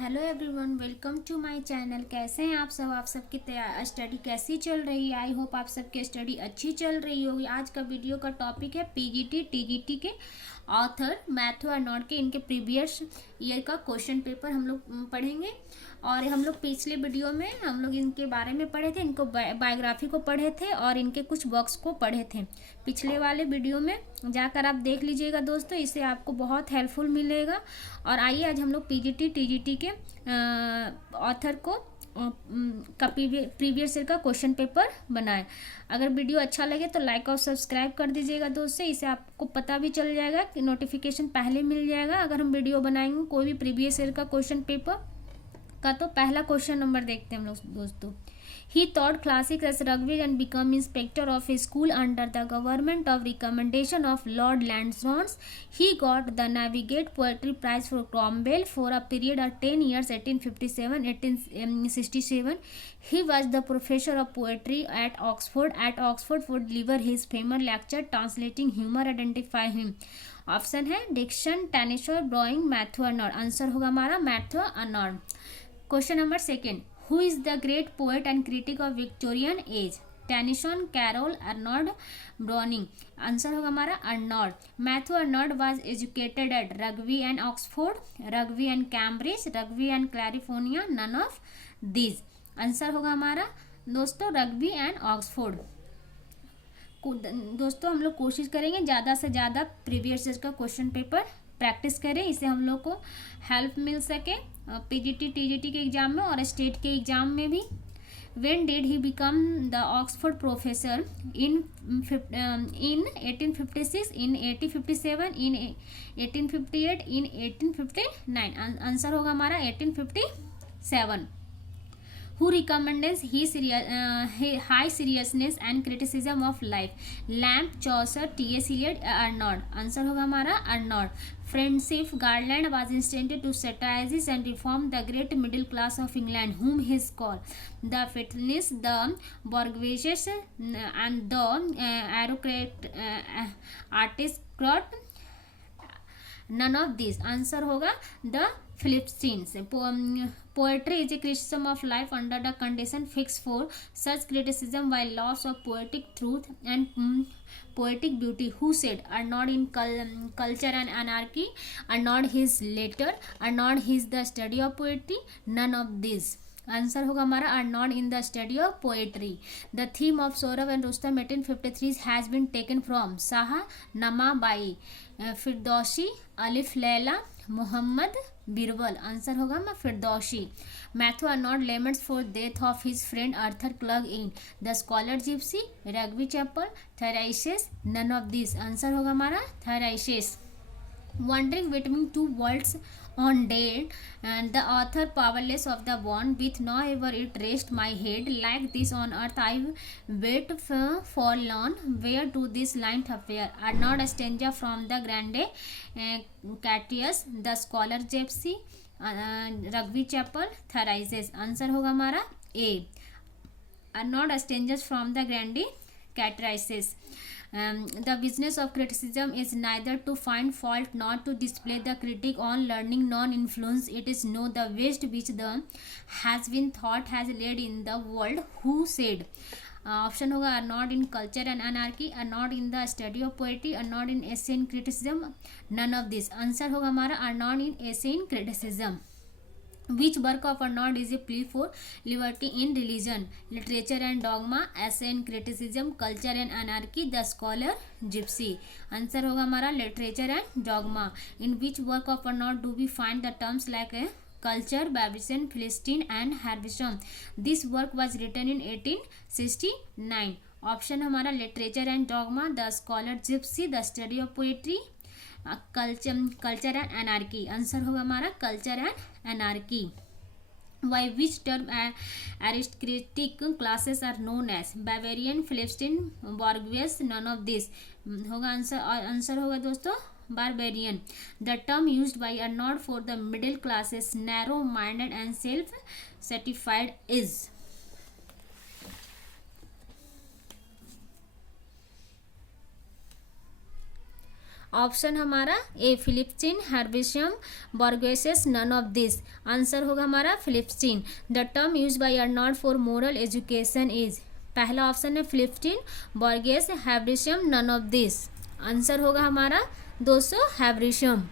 Hello everyone, welcome to my channel. कैसे हैं आप सब? आप सबकी स्टडी कैसी चल रही है? आई होप आप सबकी स्टडी अच्छी चल रही होगी। आज का वीडियो का टॉपिक है पीजीटी टीजीटी के ऑथर मैथ्यू अर्नोल्ड के इनके प्रीवियस ईयर का क्वेश्चन पेपर हम लोग पढ़ेंगे। और हम लोग पिछले वीडियो में हम लोग इनके बारे में पढ़े थे, इनको बायोग्राफी को पढ़े थे और इनके कुछ वर्क्स को पढ़े थे पिछले वाले वीडियो में। जाकर आप देख लीजिएगा दोस्तों, इससे आपको बहुत हेल्पफुल मिलेगा। और आइए आज हम लोग पीजीटी टीजीटी के ऑथर को का प्रीवियस ईयर का क्वेश्चन पेपर बनाए। अगर वीडियो अच्छा लगे तो लाइक और सब्सक्राइब कर दीजिएगा दोस्तों, इससे आपको पता भी चल जाएगा कि नोटिफिकेशन पहले मिल जाएगा अगर हम वीडियो बनाएंगे कोई भी प्रीवियस ईयर का क्वेश्चन पेपर का। तो पहला क्वेश्चन नंबर देखते हैं हम लोग दोस्तों। He taught classics as rugby and became inspector of a school under the government of recommendation of Lord Lansdowne. He got the Navigate Poetry Prize for Cromwell for a period of 10 years, 1857-1867. He was the professor of poetry at Oxford for deliver his famous lecture translating humor. Identify him. Option है Dickens, Tennyson, Browning, Matthew Arnold. Answer होगा हमारा Matthew Arnold. Question number second. Who is the great poet and critic of Victorian age? Tennyson, Carroll, Arnold, Browning. Answer होगा हमारा Arnold. Matthew Arnold was educated at Rugby and Oxford, Rugby and Cambridge, Rugby and California, none of these. Answer होगा हमारा दोस्तों rugby and Oxford. दोस्तों हम लोग कोशिश करेंगे ज़्यादा से ज़्यादा प्रीवियस ईयर का क्वेश्चन पेपर प्रैक्टिस करें, इससे हम लोग को हेल्प मिल सके पीजीटी टीजीटी के एग्जाम में और स्टेट के एग्जाम में भी। When did he become the Oxford professor? In 1856, in 1857, in 1858, in 1859। Answer होगा हमारा 1857। Who recommends high seriousness and criticism of life? Lamb, Chaucer, T.S. Eliot, Arnold। Answer होगा हमारा Arnold. Friendship Garland was intended to satirize and reform the great middle class of England, whom he called the fatalists, the bourgeois, and the aristocrat। None of this. Answer होगा the philistines. Poetry is a criticism of life under the condition fix for such criticism by loss of poetic truth and poetic beauty. Who said Arnold in Culture and Anarchy? Arnold his letter, Arnold his the study of poetry, none of these। Answer होगा हमारा Arnold in the study of poetry. The theme of Sohrab and Rustum 1853 has been taken from Shahnameh by, Firdausi, अलिफ Laila, Mohammad Birbal. Answer होगा हमारा Firdausi. Matthew Arnold laments for death of his friend Arthur Clough in the scholar gypsy, Rugby chapel, Thyrsis, none of this. Answer होगा हमारा Thyrsis. Wandering between two worlds on dead, and the author powerless of the one with no ever it raised my head, like this on earth I wait forlorn, where do this line appear? Arnold stanza from the Grande Catius, the scholar Gypsy, Rugby chapel, Thyrsis. Answer होगा हमारा A, Arnold stanzas from the Grande Catius। The business of criticism is neither to find fault nor to display the critic on learning non-influence. It is know the waste which the has been thought has laid in the world. Who said? Option होगा Arnold in culture and anarchy, Arnold in the study of poetry, Arnold in essay in criticism, none of this. Answer होगा हमारा Arnold in essay in criticism. Which work of Arnold is a plea for liberty in religion? Literature and dogma, essay and criticism, culture and anarchy, the scholar gypsy। Answer होगा हमारा literature and dogma। In which work of Arnold do we find the terms like culture, Babylon, Philistine and Herbism? This work was written in 1869। Option हमारा literature and dogma, the scholar gypsy, the study of poetry, culture and anarchy. Answer होगा हमारा culture and anarchy. By which term aristocratic classes are known as? Barbarian, philistine, bourgeois, none of this. होगा answer होगा दोस्तों barbarian. The term used by Arnold for the middle classes, narrow minded and self satisfied is. Option हमारा A philistine, Hebraism, bourgeois, none of this. Answer होगा हमारा philistine. The term use by Arnold for moral education is, पहला option है फिलिप्सिन, बॉर्गेस, हर्बिशियम, none of this. Answer होगा हमारा 200 हर्बिशियम।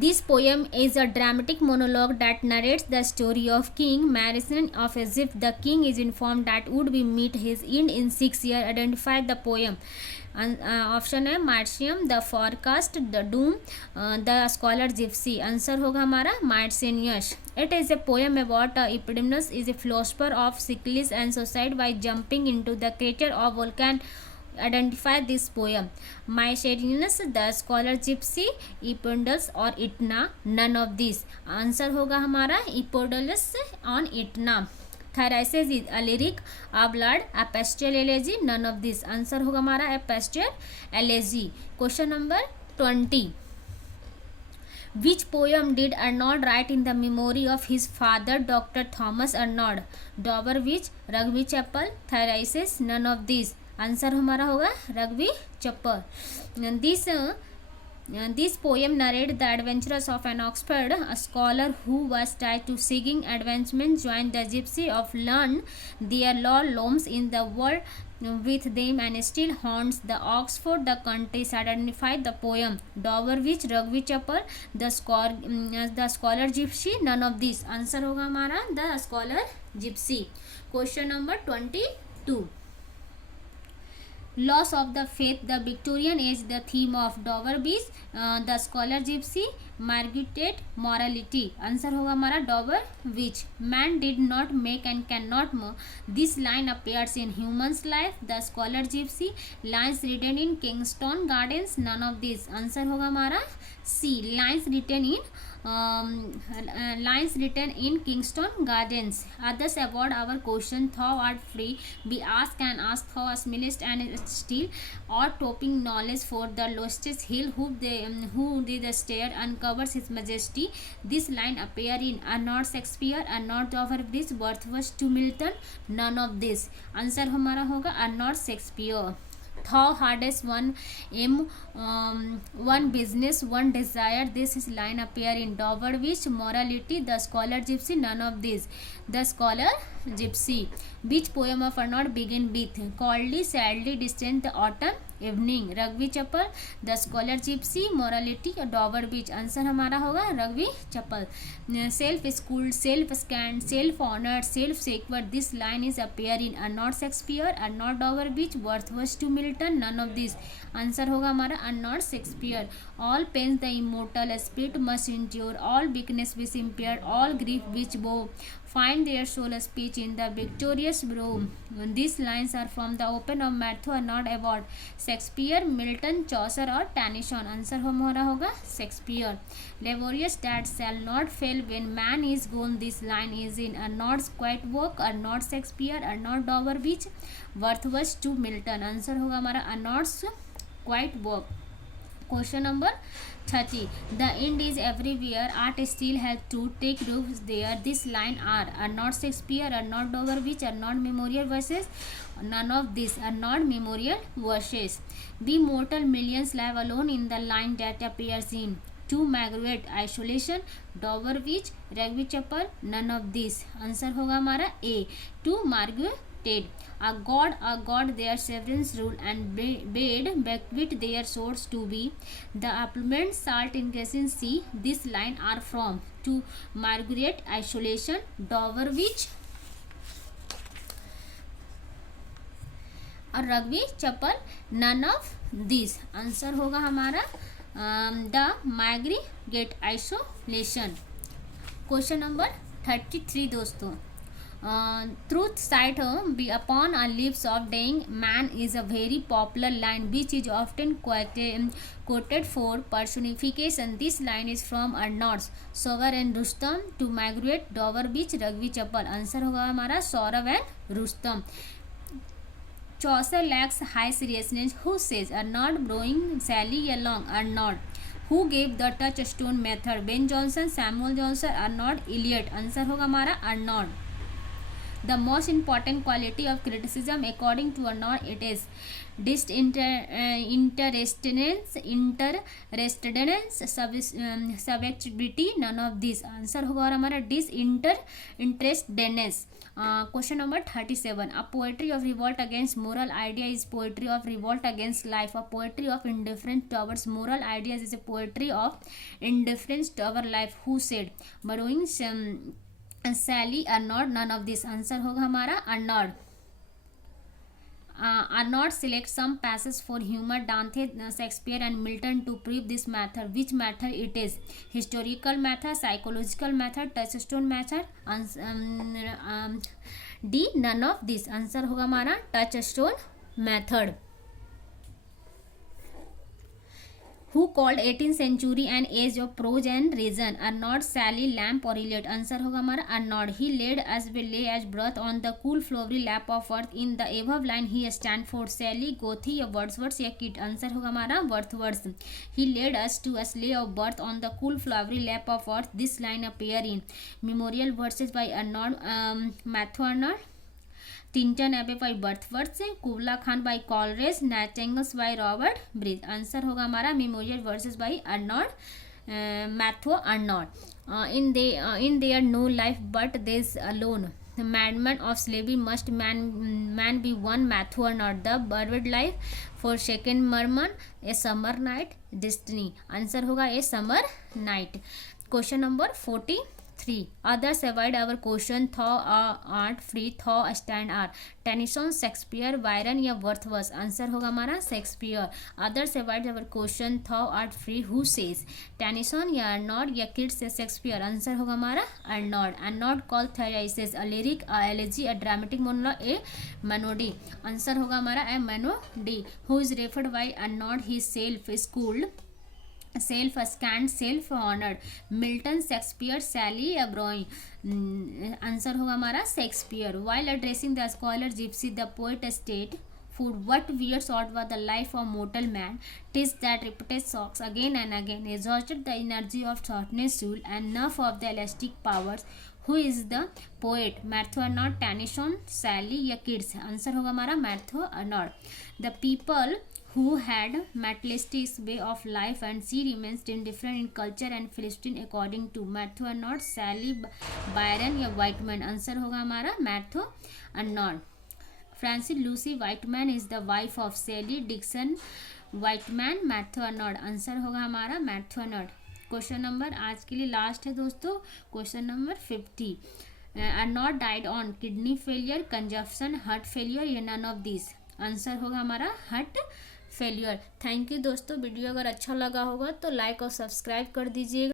This poem is a dramatic monologue that narrates the story of King Marcian of Egypt. The king is informed that would be meet his end in 6 years. Identify the poem. Option है मार्शियम, the forecast, the doom, the scholar gypsy. Answer होगा हमारा मार्सिनियस। It is a poem about Empedocles is a philosopher of Sicily and suicide by jumping into the crater of volcano. Identify this poem. Mycerinus, the scholar gypsy, Epidulus और Etna, none of these. Answer होगा हमारा Epidulus on Etna. Thyrsis is a lyric, a ballad, a pastoral elegy, none of these. Answer होगा हमारा a pastoral elegy. Question number 20. Which poem did Arnold write in the memory of his father, Dr. Thomas Arnold? Dover Witch, Rugby Chapel, Thyrsis, none of these. Answer हमारा होगा Rugby chapel. This poem narrate the adventures of an Oxford scholar who was tied to seeking advancement join the gypsy of learn their lore looms in the world with them and still haunts the Oxford the countries. Identify the poem. Dover Witch, Rugby Chapel, the scholar gypsy, none of these. Answer होगा हमारा the scholar gypsy. Question number 22. Loss of the faith, the Victorian age, the theme of Dover Beach, the scholar gypsy, Margaret, morality. Answer होगा हमारा Dover Beach. Man did not make and cannot more. This line appears in Human's Life, the scholar gypsy, lines written in Kingston Gardens, none of these. Answer होगा हमारा C, lines written in Kingston Gardens. Others avoid our question, thou art free, be asked and asked, thou smilest and still, or topping knowledge for the lowest hill, who did stare uncovers his majesty. This line appear in Arnold Shakespeare, Arnold Dover Bridge, Wordsworth to Milton, none of this. Answer हमारा होगा Arnold Shakespeare. Thou hardest one aim, one business, one desire. This is line appear in Dover Witch, morality, the scholar gypsy, none of these. The scholar gypsy. Which poem of Arnold begin with coldly, sadly, distant autumn evening? Rugby Chapel, the scholar gypsy, morality, Dover Witch. Answer हमारा होगा rugby chappal. Self schooled, self scanned, self honored, self secured. This line is appear in Arnold Shakespeare, Arnold Dover Witch, Wordsworth to Milton, none of these. Answer होगा हमारा Arnold Shakespeare. All pains the immortal spirit must endure, all weakness which impaired, all grief which bow, find their soul speech in the victorious brow. These lines are from the Open of Matthew Arnold Award. Shakespeare, Milton, Chaucer और Tennyson. Answer हमारा होगा Shakespeare. Laborious that shall not fail when man is gone. This line is in Arnold's quiet walk, Arnold Shakespeare, Arnold Dover Beach, Wordsworth to Milton. Answer होगा हमारा Arnold's quiet walk. Question number 30. The end is everywhere, art still has to take roots there. This line are Arnold Shakespeare, Arnold Dover Witch, Arnold Memorial Verses, none of this. Arnold Memorial Verses. We mortal millions live alone in the line that appears in To Margaret, Isolation, Dover Witch, Rugby Chapel, none of this. Answer होगा हमारा A, To Margaret. A god their sovereigns rule and bade bequeath their swords to be the applement salt in Grecian sea. This line are from To Margaret, Isolation, Dover Witch और rugby chappal, none of these. Answer होगा हमारा the Margaret, Isolation. Question number 33 दोस्तों. Truth sight be upon our lips of dying man is a very popular line which is often quoted for personification. This line is from Arnold's Sower and Rustam, To Margaret, Dover Beach, Rugby Chapel. Answer होगा हमारा Sohrab and Rustum. Chaucer lacks high seriousness. Who says Arnold blowing Sally along? Arnold. Who gave the touchstone method? Ben Jonson, Samuel Johnson, Arnold Eliot. Answer होगा हमारा Arnold. The most important quality of criticism according to Arnaud it is interestedness, subjectivity, none of these. Answer होगा और हमारा disinterestedness. Question number 37. A poetry of revolt against moral idea is poetry of revolt against life. A poetry of indifference towards moral ideas is a poetry of indifference toward life. Who said? Borrowing Sally, Arnaud, none of this. Answer होगा हमारा Arnaud. Arnaud selects some passages for humor, Dante, Shakespeare and Milton to prove this method. Which method it is? Historical method, psychological method, touchstone method. D, none of this. Answer होगा हमारा touchstone method. Who called 18th century an age of prose and reason? Arnaud, Sally, Lamb or Eliot? Answer होगा हमारा Arnaud. He laid as well lay as breath on the cool flowery lap of earth. In the above line he stand for Sally, Goethe या Wordsworth या Keats? Answer होगा हमारा Wordsworth. He laid us to a sleigh of birth on the cool flowery lap of earth. This line appear in Memorial Verses by Arnaud, Matthew Arnold, Tinton Abbey by Wordsworth, Kubla Khan by Coleridge, Nightingales by Robert Bridges. Answer होगा हमारा Memorial Verses by Arnaud, Matthew Arnold. In there no life but this alone. The madman of slavery must man be one. Matthew Arnold. The buried life, forsaken merman, a summer night, destiny. Answer होगा a summer night. Question number 43. Others avoid our question. Thou art free, thou stand are. Tennyson, Shakespeare, Byron या Wordsworth? Answer होगा हमारा Shakespeare. Others avoid our question. Thou art free. Who says? Tennyson या Arnaud या Keats या Shakespeare? Answer होगा हमारा Arnaud. Arnaud called Thyrsis a lyric, a elegy, a dramatic monologue, a monody. Answer होगा हमारा a monody. Who is referred by Arnaud his self-schooled, self-scanned, self-honored? Milton, Shakespeare, Sally या Browning? Answer होगा हमारा Shakespeare. While addressing the scholar gypsy, the poet state food what weird sort was the life of mortal man. 'Tis that repeated shocks again and again exhausted the energy of thoughtness soul and nerve of the elastic powers. Who is the poet? Matthew Arnold, Tennyson, Sally या Keats? Answer होगा हमारा Matthew Arnold. The people who had materialistic way of life and she remains indifferent in culture and Philistine according to Matthew Arnold, Sally, Byron या Whitman? Answer होगा हमारा Matthew Arnold. Frances Lucy Whiteman is the wife of Sally Dixon Whiteman. Matthew Arnold. Answer होगा हमारा Matthew Arnold. Question number आज के लिए last है दोस्तों, question number 50. Arnaud died on kidney failure, consumption, heart failure या none of these? आंसर होगा हमारा heart failure. थैंक यू दोस्तों. वीडियो अगर अच्छा लगा होगा तो लाइक और सब्सक्राइब कर दीजिएगा.